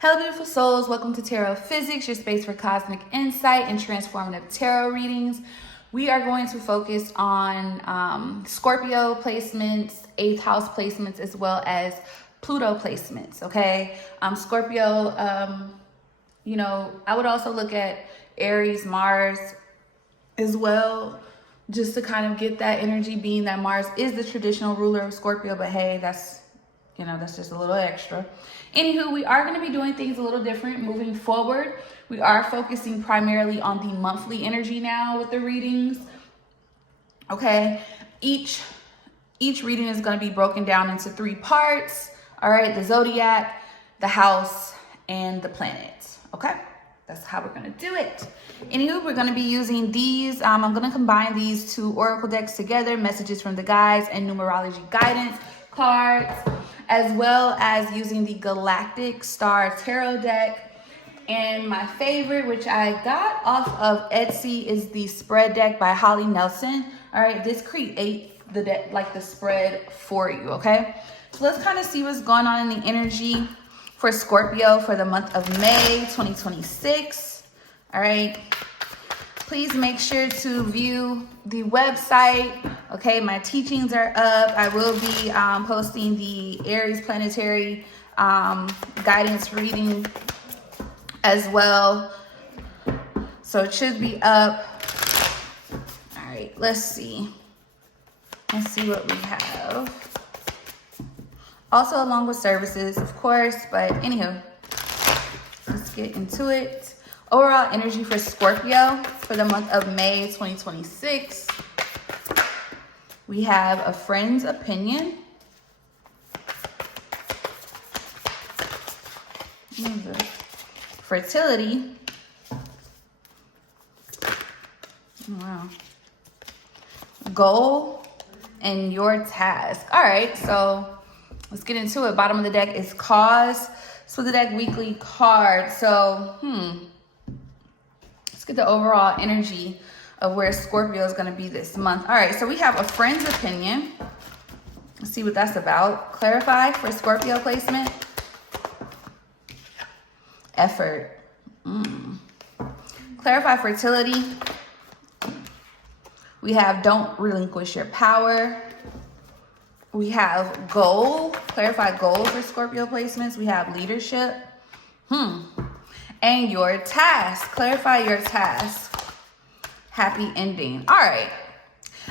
Hello, beautiful souls. Welcome to Tarophysics, your space for cosmic insight and transformative tarot readings. We are going to focus on Scorpio placements, 8th house placements, as well as Pluto placements, okay? Scorpio, I would also look at Aries, Mars as well, just to kind of get that energy, being that Mars is the traditional ruler of Scorpio, but hey, that's just a little extra. Anywho, we are going to be doing things a little different moving forward. We are focusing primarily on the monthly energy now with the readings. Okay, each reading is going to be broken down into 3 parts. All right, the zodiac, the house, and the planets. Okay, that's how we're going to do it. Anywho, we're going to be using these. I'm going to combine these 2 oracle decks together, messages from the guides and numerology guidance cards, as well as using the Galactic Star Tarot deck. And my favorite, which I got off of Etsy, is the Spread deck by Holly Nelson. All right, this creates the deck, like the spread for you, okay? So let's kind of see what's going on in the energy for Scorpio for the month of May 2026. All right. Please make sure to view the website. Okay, my teachings are up. I will be posting the Aries planetary guidance reading as well. So it should be up. All right, let's see. Let's see what we have. Also along with services, of course, but anywho, let's get into it. Overall energy for Scorpio for the month of May 2026. We have a friend's opinion. Fertility. Wow. Goal and your task. All right, so let's get into it. Bottom of the deck is cause. So the deck weekly card. So, let's get the overall energy of where Scorpio is going to be this month. All right, so we have a friend's opinion. Let's see what that's about. Clarify for Scorpio placement. Effort. Clarify fertility. We have don't relinquish your power. We have goal. Clarify goal for Scorpio placements. We have leadership. And your task. Clarify your task. Happy ending. All right.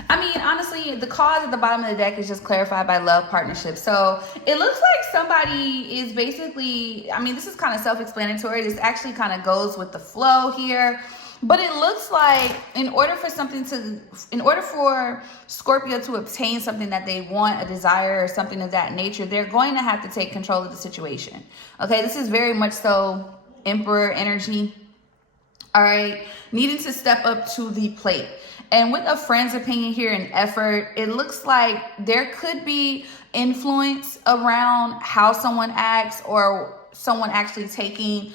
I mean, honestly, the cause at the bottom of the deck is just clarified by love partnership. So it looks like somebody is basically, I mean, this is kind of self-explanatory. This actually kind of goes with the flow here. But it looks like in order for Scorpio to obtain something that they want, a desire or something of that nature, they're going to have to take control of the situation. Okay, this is very much so Emperor energy. All right, needing to step up to the plate. And with a friend's opinion here and effort, it looks like there could be influence around how someone acts or someone actually taking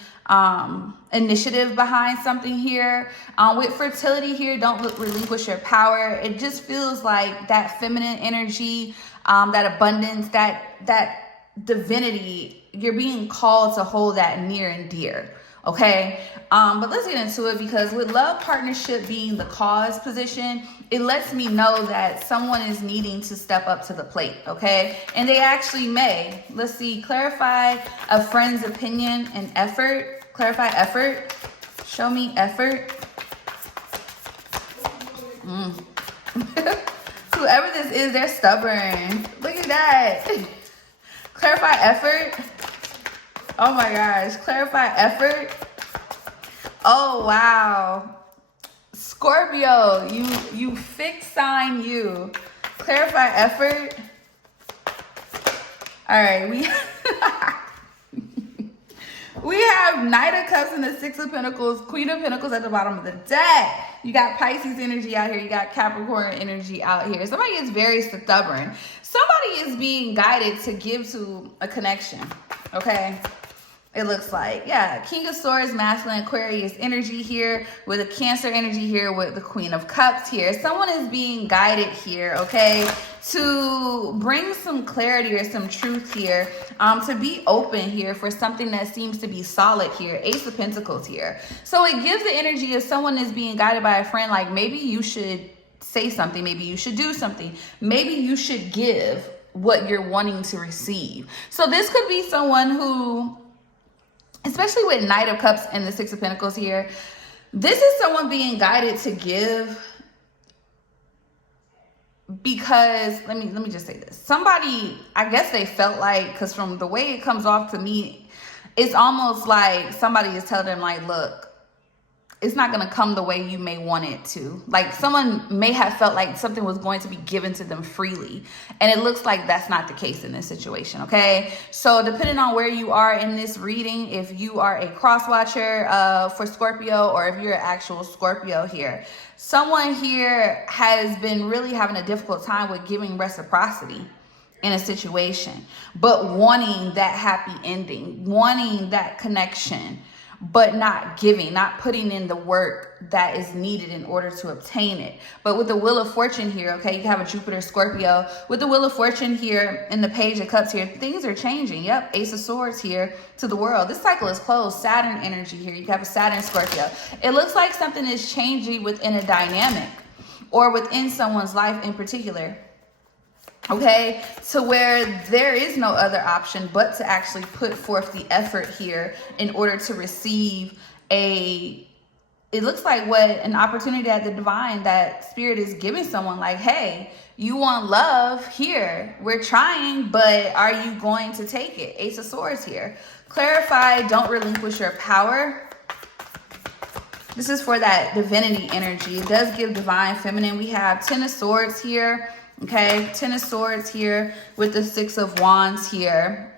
initiative behind something here. With fertility here, don't relinquish your power. It just feels like that feminine energy, that abundance, that divinity, you're being called to hold that near and dear. Okay, but let's get into it, because with love partnership being the cause position, it lets me know that someone is needing to step up to the plate. Okay, and they actually may. Let's see. Clarify a friend's opinion and effort. Clarify effort. Show me effort. Whoever this is, they're stubborn. Look at that. Clarify effort. Oh my gosh. Clarify effort. Oh wow. Scorpio, you fixed sign you. Clarify effort. All right, we have Knight of Cups and the 6 of Pentacles, Queen of Pentacles at the bottom of the deck. You got Pisces energy out here. You got Capricorn energy out here. Somebody is very stubborn. Somebody is being guided to give to a connection, okay? It looks like, yeah, King of Swords, masculine Aquarius energy here, with a Cancer energy here, with the Queen of Cups here. Someone is being guided here, okay, to bring some clarity or some truth here, to be open here for something that seems to be solid here. Ace of Pentacles here. So it gives the energy of someone is being guided by a friend, like maybe you should say something, maybe you should do something, maybe you should give what you're wanting to receive. So this could be someone who, especially with Knight of Cups and the Six of Pentacles here, this is someone being guided to give because, let me just say this. Somebody, I guess they felt like, because from the way it comes off to me, it's almost like somebody is telling them, like, look, it's not going to come the way you may want it to. Like, someone may have felt like something was going to be given to them freely. And it looks like that's not the case in this situation, okay? So depending on where you are in this reading, if you are a cross watcher for Scorpio, or if you're an actual Scorpio here, someone here has been really having a difficult time with giving reciprocity in a situation, but wanting that happy ending, wanting that connection, but not giving, not putting in the work that is needed in order to obtain it. But with the Wheel of Fortune here, okay, you have a Jupiter Scorpio. With the Wheel of Fortune here and the Page of Cups here, things are changing. Yep, Ace of Swords here to the World. This cycle is closed. Saturn energy here. You have a Saturn Scorpio. It looks like something is changing within a dynamic or within someone's life in particular. Okay, to where there is no other option but to actually put forth the effort here in order to receive it looks like what an opportunity at the divine that spirit is giving someone, like, hey, you want love here, we're trying, but are you going to take it? Ace of Swords here. Clarify, don't relinquish your power. This is for that divinity energy. It does give divine feminine. We have Ten of Swords here. Okay, Ten of Swords here with the Six of Wands here.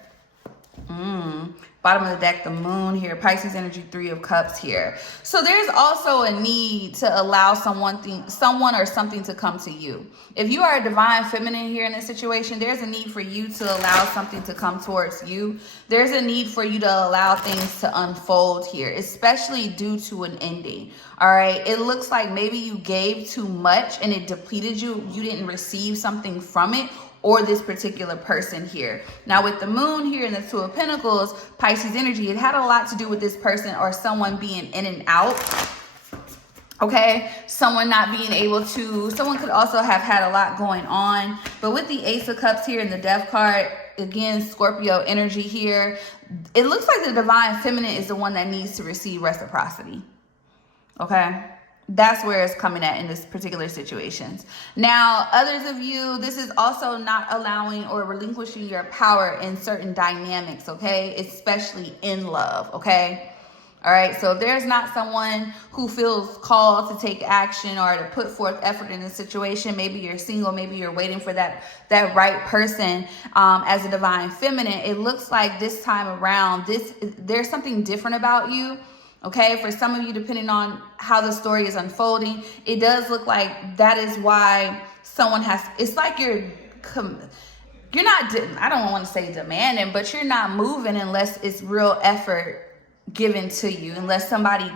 Bottom of the deck, the Moon here. Pisces energy, Three of Cups here. So there's also a need to allow someone or something to come to you. If you are a divine feminine here in this situation, there's a need for you to allow something to come towards you. There's a need for you to allow things to unfold here, especially due to an ending. All right, it looks like maybe you gave too much and it depleted you. You didn't receive something from it, or this particular person here. Now with the Moon here and the Two of Pentacles, Pisces energy, it had a lot to do with this person or someone being in and out. Okay, someone not being able to, someone could also have had a lot going on. But with the Ace of Cups here and the Death card, again, Scorpio energy here, it looks like the divine feminine is the one that needs to receive reciprocity. Okay, that's where it's coming at in this particular situations. Now, others of you, this is also not allowing or relinquishing your power in certain dynamics, okay? Especially in love, okay? All right, so if there's not someone who feels called to take action or to put forth effort in a situation, maybe you're single, maybe you're waiting for that right person as a divine feminine, it looks like this time around, there's something different about you. Okay, for some of you, depending on how the story is unfolding, it does look like that is why someone has, it's like you're not, I don't want to say demanding, but you're not moving unless it's real effort given to you, unless somebody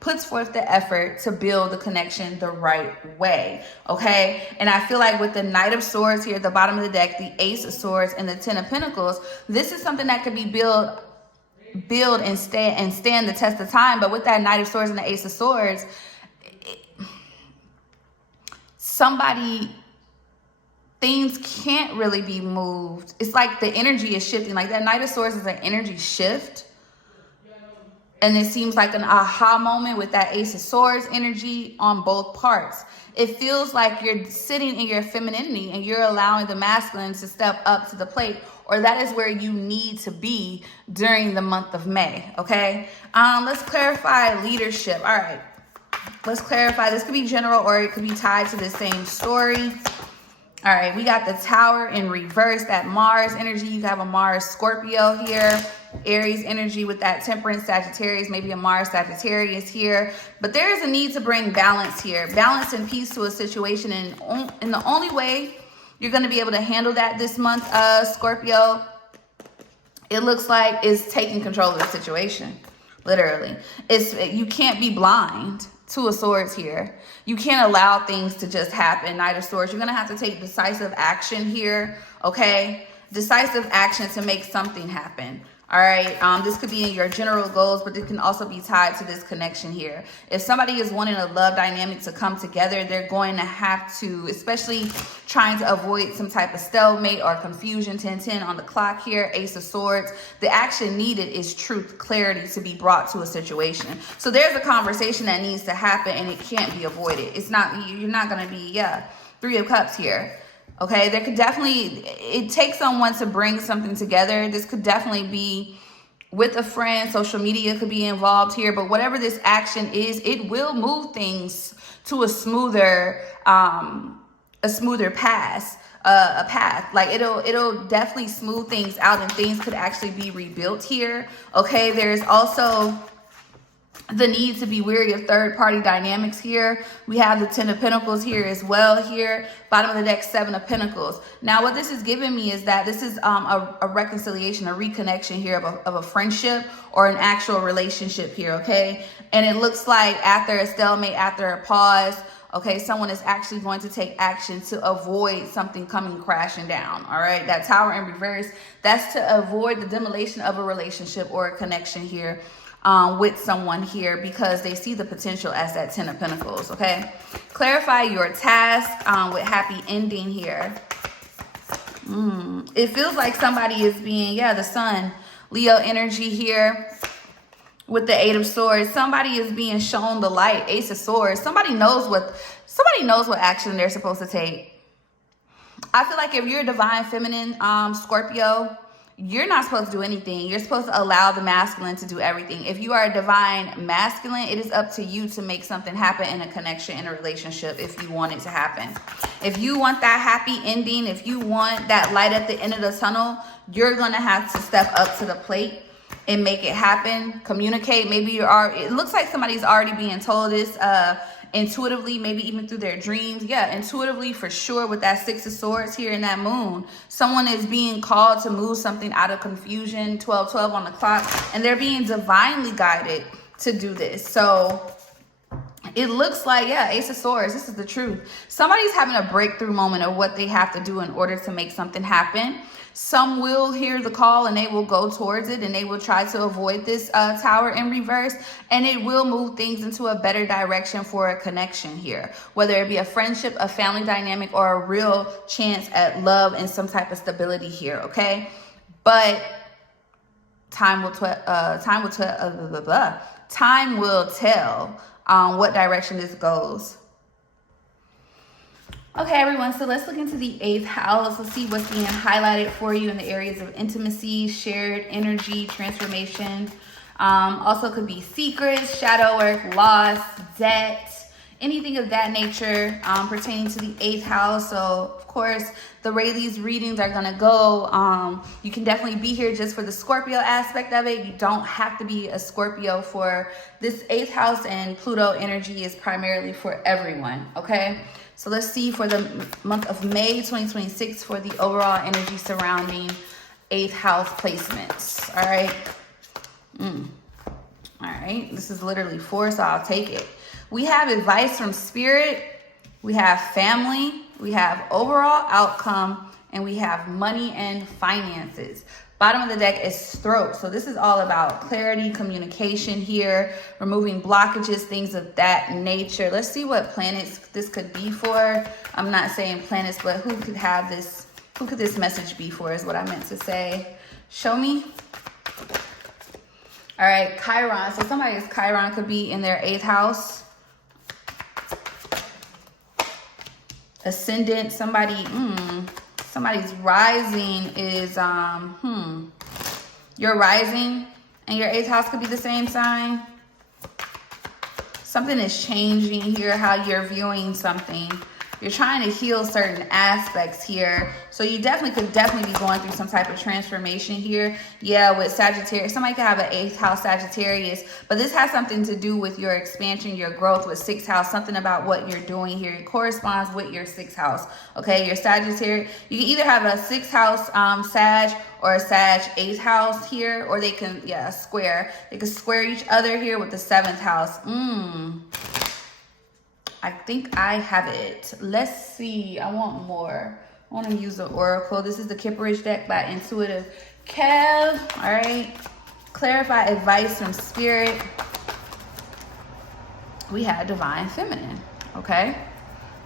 puts forth the effort to build the connection the right way. Okay, and I feel like with the Knight of Swords here at the bottom of the deck, the Ace of Swords and the Ten of Pentacles, this is something that could be build and stand the test of time. But with that Knight of Swords and the Ace of Swords, things can't really be moved. It's like the energy is shifting. Like that Knight of Swords is an energy shift. And it seems like an aha moment with that Ace of Swords energy on both parts. It feels like you're sitting in your femininity and you're allowing the masculine to step up to the plate, or that is where you need to be during the month of May, okay? Let's clarify leadership. All right, let's clarify. This could be general or it could be tied to the same story. All right, we got the Tower in reverse, that Mars energy. You have a Mars Scorpio here, Aries energy with that Temperance Sagittarius, maybe a Mars Sagittarius here. But there is a need to bring balance here, balance and peace to a situation. And the only way you're going to be able to handle that this month, Scorpio, it looks like is taking control of the situation. Literally. You can't be blind. Two of Swords here. You can't allow things to just happen. Knight of Swords. You're going to have to take decisive action here. Okay? Decisive action to make something happen. All right, this could be in your general goals, but it can also be tied to this connection here. If somebody is wanting a love dynamic to come together, they're going to have to, especially trying to avoid some type of stalemate or confusion. 10-10 on the clock here, Ace of Swords. The action needed is truth, clarity to be brought to a situation. So there's a conversation that needs to happen, and it can't be avoided. It's not, you're not going to be, Three of Cups here. Okay, there could definitely, it takes someone to bring something together. This could definitely be with a friend. Social media could be involved here. But whatever this action is, it will move things to a smoother path. Like it'll definitely smooth things out, and things could actually be rebuilt here. Okay, there's also the need to be wary of third-party dynamics here. We have the 10 of Pentacles here as well here. Bottom of the deck, 7 of Pentacles. Now, what this is giving me is that this is a reconciliation, a reconnection here of a friendship or an actual relationship here, okay? And it looks like after a stalemate, after a pause, okay, someone is actually going to take action to avoid something coming crashing down, all right? That Tower in reverse, that's to avoid the demolition of a relationship or a connection here. With someone here, because they see the potential as that 10 of Pentacles, okay? Clarify your task with happy ending here. It feels like somebody is being, the Sun, Leo energy here with the 8 of Swords. Somebody is being shown the light, Ace of Swords. Somebody knows what action they're supposed to take. I feel like if you're a divine feminine, Scorpio, you're not supposed to do anything. You're supposed to allow the masculine to do everything. If you are a divine masculine, it is up to you to make something happen in a connection, in a relationship, if you want it to happen. If you want that happy ending, if you want that light at the end of the tunnel, you're going to have to step up to the plate and make it happen. Communicate. Maybe it looks like somebody's already being told this intuitively, maybe even through their dreams. Intuitively for sure, with that 6 of Swords here in that Moon. Someone is being called to move something out of confusion. 12-12 on the clock, and they're being divinely guided to do this. So it looks like, Ace of Swords, this is the truth. Somebody's having a breakthrough moment of what they have to do in order to make something happen. Some will hear the call and they will go towards it, and they will try to avoid this Tower in reverse, and it will move things into a better direction for a connection here, whether it be a friendship, a family dynamic, or a real chance at love and some type of stability here, okay? But time will tell what direction this goes. Okay, everyone, so let's look into the 8th house. Let's see what's being highlighted for you in the areas of intimacy, shared energy, transformation. Also could be secrets, shadow work, loss, debt, anything of that nature pertaining to the 8th house. So, of course, the way these readings are going to go, you can definitely be here just for the Scorpio aspect of it. You don't have to be a Scorpio for this 8th house, and Pluto energy is primarily for everyone, okay? So let's see for the month of May 2026 for the overall energy surrounding 8th house placements. All right. All right. This is literally 4, so I'll take it. We have advice from spirit. We have family. We have overall outcome. And we have money and finances. Bottom of the deck is throat. So this is all about clarity, communication here, removing blockages, things of that nature. Let's see what planets this could be for. I'm not saying planets, but who could have this? Who could this message be for is what I meant to say. Show me. All right, Chiron. So somebody's Chiron could be in their 8th house. Ascendant, somebody's rising is, your rising and your 8th house could be the same sign. Something is changing here, how you're viewing something. You're trying to heal certain aspects here. So you could definitely be going through some type of transformation here. Yeah, with Sagittarius. Somebody could have an 8th house Sagittarius, but this has something to do with your expansion, your growth with 6th house. Something about what you're doing here. It corresponds with your 6th house. Okay, your Sagittarius. You can either have a 6th house Sag or a Sag 8th house here, or they can, square. They can square each other here with the 7th house. I think I have it. Let's see. I want more. I want to use the Oracle. This is the Kipperish deck by Intuitive Kev. All right. Clarify advice from Spirit. We had Divine Feminine. Okay.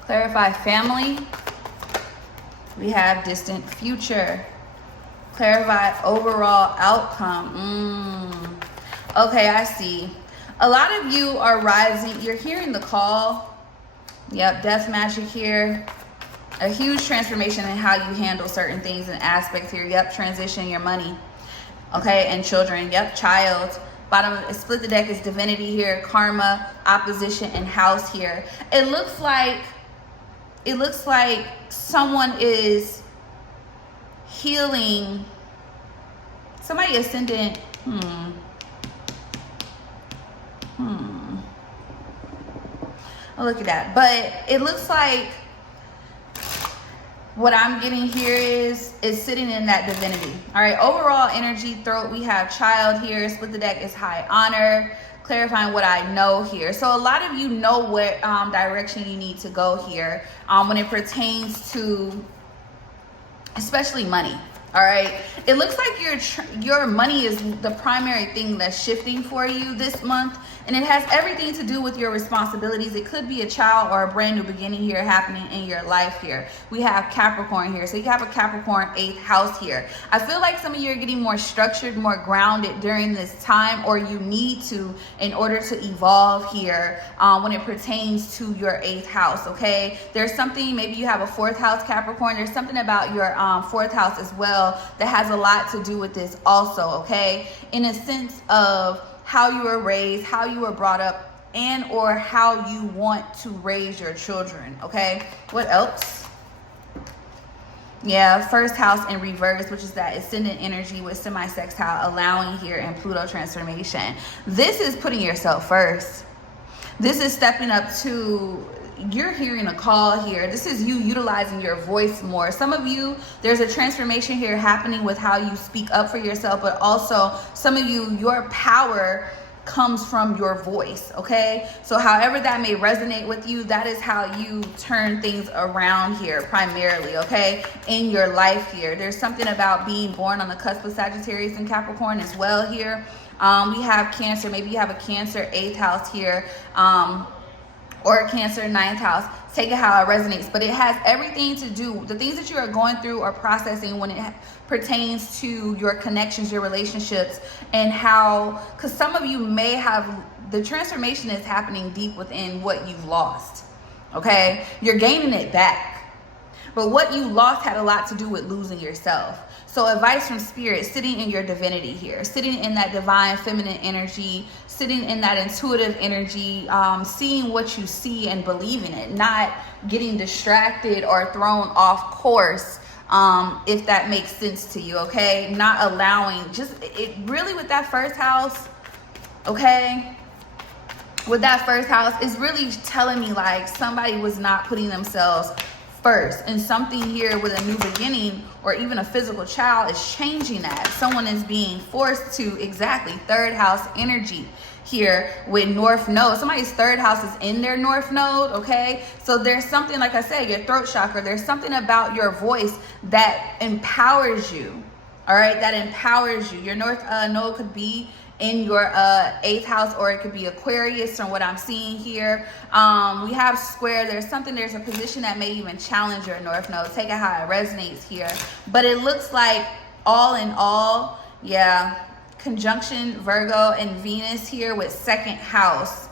Clarify family. We have distant future. Clarify overall outcome. Okay, I see. A lot of you are rising. You're hearing the call. Yep, death magic here. A huge transformation in how you handle certain things and aspects here. Yep, transition your money. Okay, and children. Yep, child. Bottom, split the deck is divinity here. Karma, opposition, and house here. It looks like someone is healing. Somebody ascendant. Oh, look at that. But it looks like what I'm getting here is sitting in that divinity. All right, overall energy, throat, we have child here. Split the deck is high honor. Clarifying what I know here. So a lot of you know what direction you need to go here when it pertains to especially money. All right, it looks like your money is the primary thing that's shifting for you this month, and it has everything to do with your responsibilities. It could be a child or a brand new beginning here happening in your life here. We have Capricorn here, so you have a Capricorn 8th house here. I feel like some of you are getting more structured, more grounded during this time, or you need to in order to evolve here when it pertains to your 8th house. Okay, there's something, maybe you have a 4th house Capricorn. There's something about your 4th house as well that has a lot to do with this also, okay? In a sense of how you were raised, how you were brought up, and or how you want to raise your children, okay? What else? Yeah, 1st house in reverse, which is that ascendant energy with semi-sextile allowing here in Pluto transformation. This is putting yourself first. This is stepping up to, you're hearing a call here. This is you utilizing your voice more. Some of you, there's a transformation here happening with how you speak up for yourself, but also some of you, your power comes from your voice, okay? So however that may resonate with you, that is how you turn things around here primarily, okay? In your life here. There's something about being born on the cusp of Sagittarius and Capricorn as well here. We have Cancer. Maybe you have a Cancer 8th house here. Or a Cancer 9th house. Take it how it resonates. But it has everything to do, the things that you are going through or processing when it pertains to your connections, your relationships, and how, because some of you may have, the transformation is happening deep within what you've lost. Okay? You're gaining it back. But what you lost had a lot to do with losing yourself. So advice from Spirit, sitting in your divinity here, sitting in that divine feminine energy, sitting in that intuitive energy, seeing what you see and believing it, not getting distracted or thrown off course, if that makes sense to you, okay? Not allowing, just it really with that 1st house, okay? With that 1st house, it's really telling me like somebody was not putting themselves first, and something here with a new beginning or even a physical child is changing that. Someone is being forced to, exactly, 3rd house energy here with North Node. Somebody's 3rd house is in their North Node, okay? So there's something, like I said, your throat chakra, there's something about your voice that empowers you, all right? That empowers you. Your North Node could be in your 8th house, or it could be Aquarius from what I'm seeing here. We have square. There's a position that may even challenge your North Node. Take it how it resonates here. But it looks like all in all, yeah, conjunction Virgo and Venus here with 2nd house.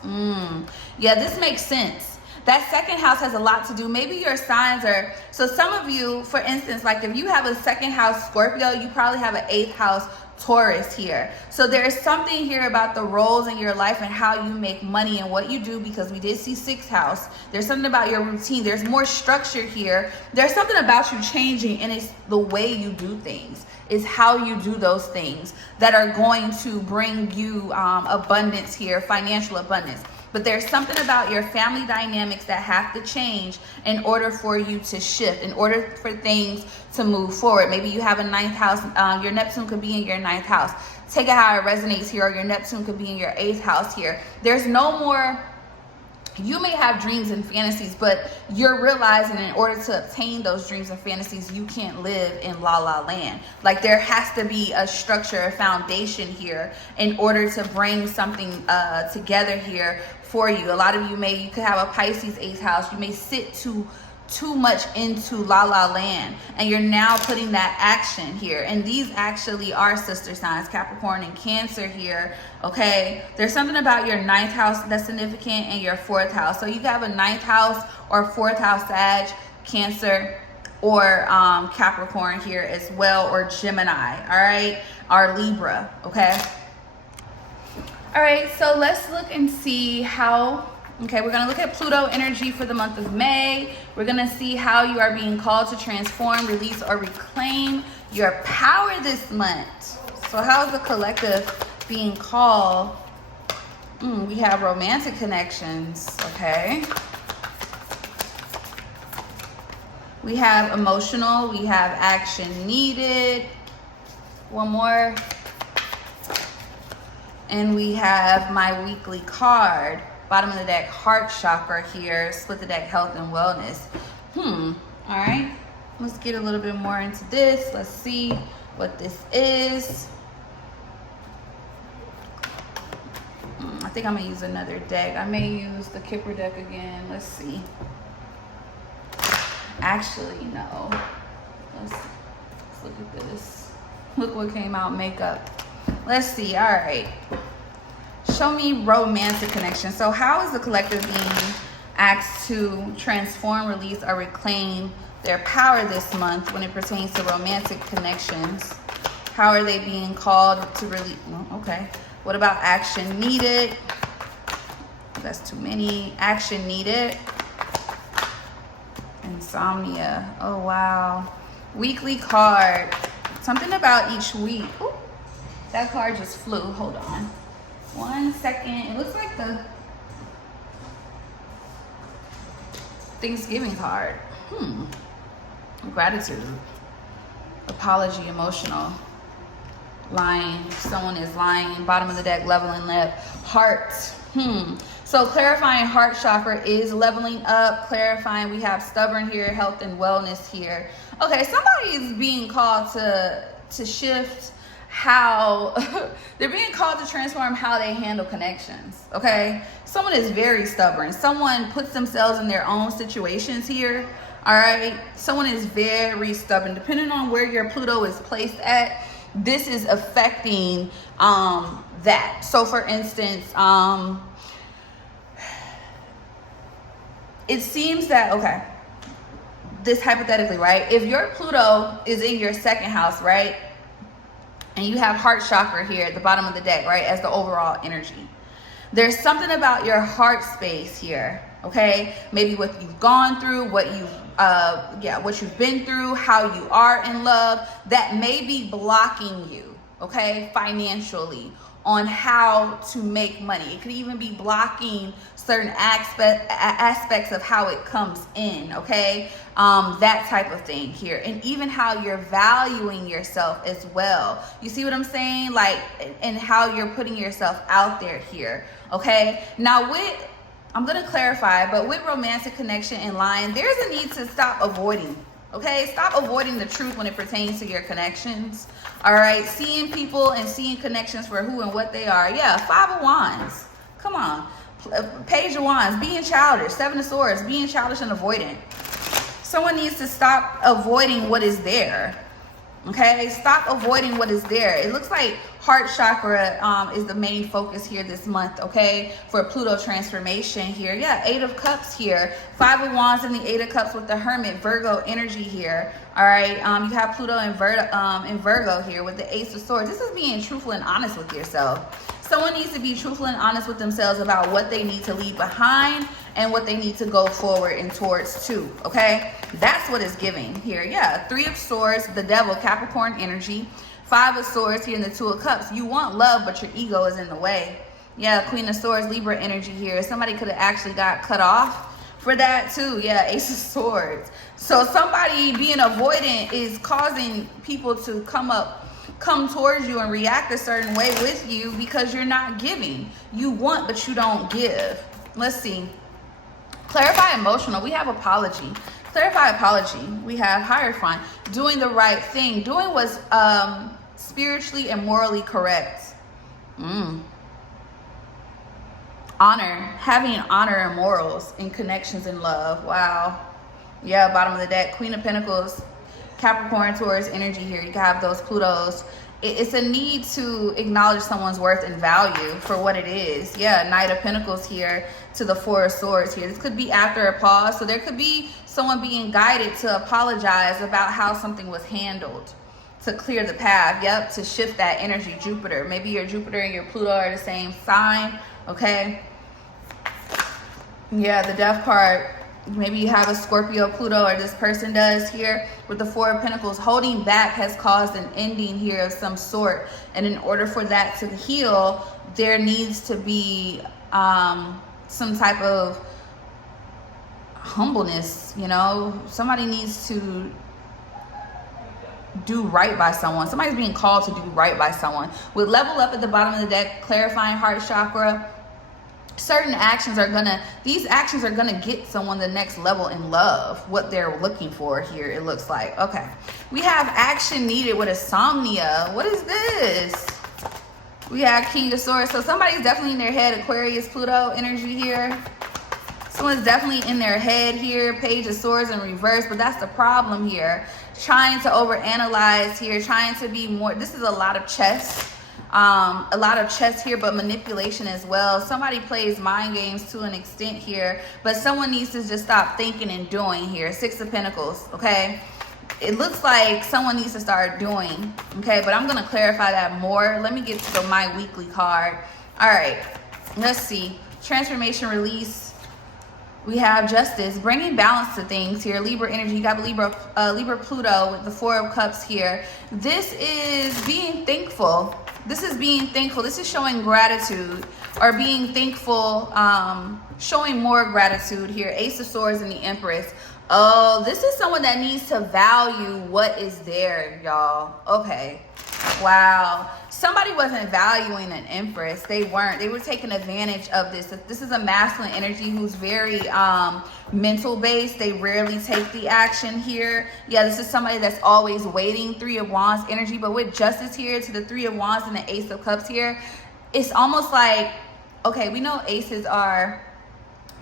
Yeah, this makes sense. That 2nd house has a lot to do. Maybe your signs are, so some of you, for instance, like if you have a 2nd house Scorpio, you probably have an 8th house Taurus here. So there's something here about the roles in your life and how you make money and what you do, because we did see 6th house. There's something about your routine. There's more structure here. There's something about you changing, and it's the way you do things. It's how you do those things that are going to bring you abundance here, financial abundance. But there's something about your family dynamics that have to change in order for you to shift, in order for things to move forward. Maybe you have a 9th house. Your Neptune could be in your 9th house. Take it how it resonates here, or your Neptune could be in your 8th house here. There's no more, you may have dreams and fantasies, but you're realizing in order to obtain those dreams and fantasies, you can't live in la la land. Like, there has to be a structure, a foundation here in order to bring something together here for you. A lot of you could have a Pisces 8th house. You may sit too much into la la land, and you're now putting that action here. And these actually are sister signs, Capricorn and Cancer here. Okay, there's something about your 9th house that's significant, and your 4th house. So you have a 9th house or 4th house Sag, Cancer, or Capricorn here as well, or Gemini, all right, or Libra. Okay, all right, so let's look and see how, okay, we're gonna look at Pluto energy for the month of May. We're gonna see how you are being called to transform, release, or reclaim your power this month. So how is the collective being called? We have romantic connections, okay? We have emotional, we have action needed. One more. And we have my weekly card. Bottom of the deck, heart chakra here. Split the deck, health and wellness. All right. Let's get a little bit more into this. Let's see what this is. I think I'm going to use another deck. I may use the Kipper deck again. Let's see. Actually, no. Let's look at this. Look what came out, makeup. Let's see. All right. Show me romantic connection. So how is the collective being asked to transform, release, or reclaim their power this month when it pertains to romantic connections? How are they being called to release? Okay. What about action needed? That's too many. Action needed. Insomnia. Oh, wow. Weekly card. Something about each week. Ooh, that card just flew. Hold on. 1 second. It looks like the Thanksgiving card. Gratitude. Apology, emotional. Lying. Someone is lying. Bottom of the deck, leveling up. Heart. So clarifying heart chakra is leveling up. Clarifying, we have stubborn here, health and wellness here. Okay, somebody is being called to shift how they're being called to transform how they handle connections. Okay, someone is very stubborn. Someone puts themselves in their own situations here. All right, someone is very stubborn. Depending on where your Pluto is placed at, this is affecting that. So for instance, it seems that, okay, this hypothetically, right, if your Pluto is in your 2nd house, right, and you have heart chakra here at the bottom of the deck, right, as the overall energy, there's something about your heart space here. Okay, maybe what you've gone through, what you've been through, how you are in love, that may be blocking you, okay, financially, on how to make money. It could even be blocking certain aspects of how it comes in, okay, that type of thing here. And even how you're valuing yourself as well. You see what I'm saying? Like, and how you're putting yourself out there here, okay? Now I'm going to clarify, but with romantic connection and lying, there's a need to stop avoiding, okay? Stop avoiding the truth when it pertains to your connections, all right? Seeing people and seeing connections for who and what they are. Yeah, 5 of Wands. Come on. Page of Wands, being childish. 7 of Swords, being childish and avoidant. Someone needs to stop avoiding what is there. Okay, stop avoiding what is there. It looks like heart chakra is the main focus here this month, okay, for Pluto transformation here. Yeah, 8 of Cups here, 5 of Wands and the 8 of Cups with the Hermit, Virgo energy here. All right, you have Pluto in Virgo here with the Ace of Swords. This is being truthful and honest with yourself. Someone needs to be truthful and honest with themselves about what they need to leave behind and what they need to go forward and towards too, okay? That's what it's giving here. Yeah, 3 of Swords, the Devil, Capricorn energy. 5 of Swords here in the 2 of Cups. You want love, but your ego is in the way. Yeah, Queen of Swords, Libra energy here. Somebody could have actually got cut off for that too. Yeah, Ace of Swords. So somebody being avoidant is causing people to come towards you and react a certain way with you because you're not giving. You want, but you don't give. Let's see. Clarify emotional. We have apology. Clarify apology. We have Hierophant. Doing the right thing. Doing what's spiritually and morally correct. Honor. Having honor and morals in connections and love. Wow. Yeah, bottom of the deck. Queen of Pentacles. Capricorn, Taurus energy here. You can have those Plutos. It's a need to acknowledge someone's worth and value for what it is. Yeah, Knight of Pentacles here to the 4 of Swords here. This could be after a pause. So there could be someone being guided to apologize about how something was handled, to clear the path. Yep, to shift that energy. Jupiter. Maybe your Jupiter and your Pluto are the same sign. Okay. Yeah, the Death card. Maybe you have a Scorpio, Pluto, or this person does here with the 4 of Pentacles. Holding back has caused an ending here of some sort. And in order for that to heal, there needs to be some type of humbleness, you know. Somebody needs to do right by someone. Somebody's being called to do right by someone. With Level Up at the bottom of the deck, clarifying heart chakra. Certain actions are these actions are gonna get someone the next level in love, what they're looking for here, it looks like. Okay, we have action needed with insomnia. What is this? We have King of Swords. So somebody's definitely in their head. Aquarius, Pluto energy here. Someone's definitely in their head here. Page of Swords in reverse, but that's the problem here. Trying to overanalyze here, trying to be more. This is a lot of chess. A lot of chess here, but manipulation as well. Somebody plays mind games to an extent here, but someone needs to just stop thinking and doing here. 6 of Pentacles, okay? It looks like someone needs to start doing, okay? But I'm going to clarify that more. Let me get to my weekly card. All right, let's see. Transformation, release. We have Justice, bringing balance to things here. Libra energy, you got Libra Pluto with the 4 of Cups here. This is being thankful. This is being thankful. This is showing gratitude or being thankful, showing more gratitude here. Ace of Swords and the Empress. Oh, this is someone that needs to value what is there, y'all. Okay. Wow. Somebody wasn't valuing an Empress. They weren't. They were taking advantage of this. This is a masculine energy who's very mental based. They rarely take the action here. Yeah, this is somebody that's always waiting. 3 of Wands energy. But with Justice here to the 3 of Wands and the Ace of Cups here, it's almost like, okay, we know aces are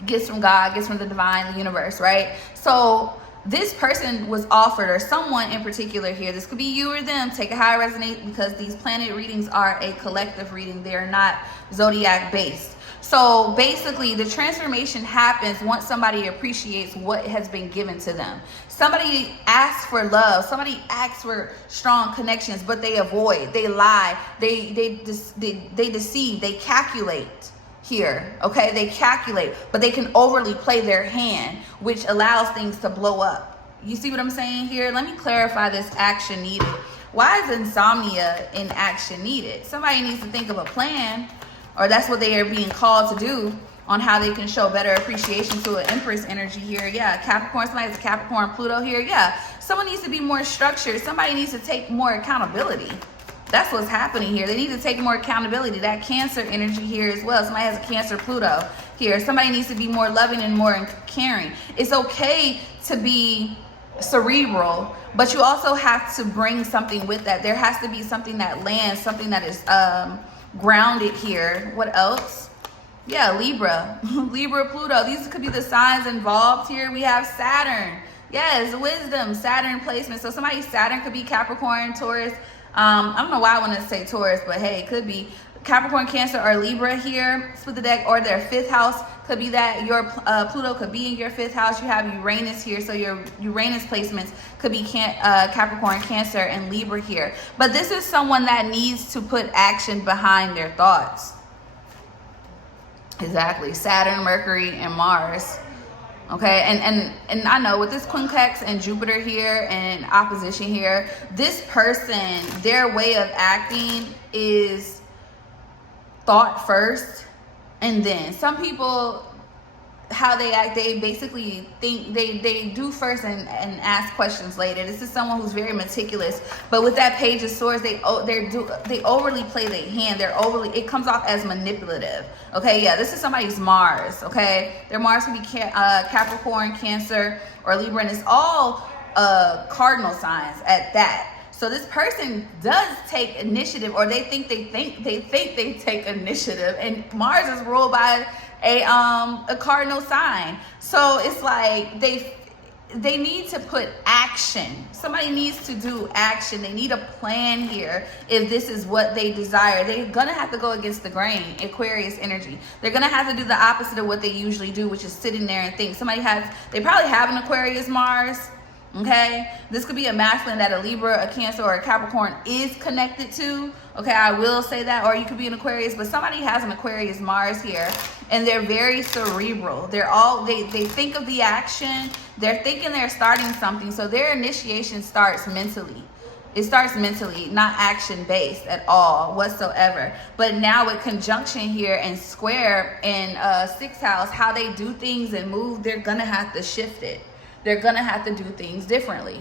gifts from God, gifts from the divine, the universe, right? So this person was offered, or someone in particular here, this could be you or them, take it how it resonates, because these planet readings are a collective reading. They are not zodiac based. So basically the transformation happens once somebody appreciates what has been given to them. Somebody asks for love, somebody asks for strong connections, but they avoid, they lie, they deceive, they calculate here, okay? They calculate, but they can overly play their hand, which allows things to blow up. You see what I'm saying here? Let me clarify this action needed. Why is insomnia in action needed? Somebody needs to think of a plan, or that's what they are being called to do, on how they can show better appreciation to an Empress energy here. Yeah, Capricorn, somebody's Capricorn, Pluto here. Yeah, someone needs to be more structured. Somebody needs to take more accountability. That's what's happening here. They need to take more accountability. That Cancer energy here as well. Somebody has a Cancer Pluto here. Somebody needs to be more loving and more caring. It's okay to be cerebral, but you also have to bring something with that. There has to be something that lands, something that is grounded here. What else? Yeah, Libra. Libra, Pluto. These could be the signs involved here. We have Saturn. Yes, wisdom, Saturn placement. So somebody's Saturn could be Capricorn, Taurus. I don't know why I want to say Taurus, but hey, it could be Capricorn, Cancer, or Libra here. Split the deck, or their fifth house could be that. Your Pluto could be in your fifth house. You have Uranus here, so your Uranus placements could be Capricorn, Cancer, and Libra here. But this is someone that needs to put action behind their thoughts. Exactly. Saturn, Mercury, and Mars. Okay, and I know with this quincunx and Jupiter here and opposition here, this person, their way of acting is thought first, and then some people, how they act, they basically think they do first and ask questions later. This is someone who's very meticulous, but with that Page of Swords, they overly play their hand. It comes off as manipulative. Okay, yeah, this is somebody's Mars. Okay, their Mars can be Capricorn, Cancer, or Libra, and it's all cardinal signs at that. So this person does take initiative, or they think they take initiative, and Mars is ruled by a cardinal sign. So it's like they need to put action. Somebody needs to do action. They need a plan here. If this is what they desire, they're gonna have to go against the grain. Aquarius energy. They're gonna have to do the opposite of what they usually do, which is sitting there and think. They probably have an Aquarius Mars. Okay, this could be a masculine that a Libra, a Cancer, or a Capricorn is connected to. Okay, I will say that. Or you could be an Aquarius, but somebody has an Aquarius Mars here, and they're very cerebral. They think of the action. They're thinking they're starting something, so their initiation starts mentally. It starts mentally, not action-based at all whatsoever. But now with conjunction here and square in sixth house, how they do things and move, they're gonna have to shift it. They're gonna have to do things differently.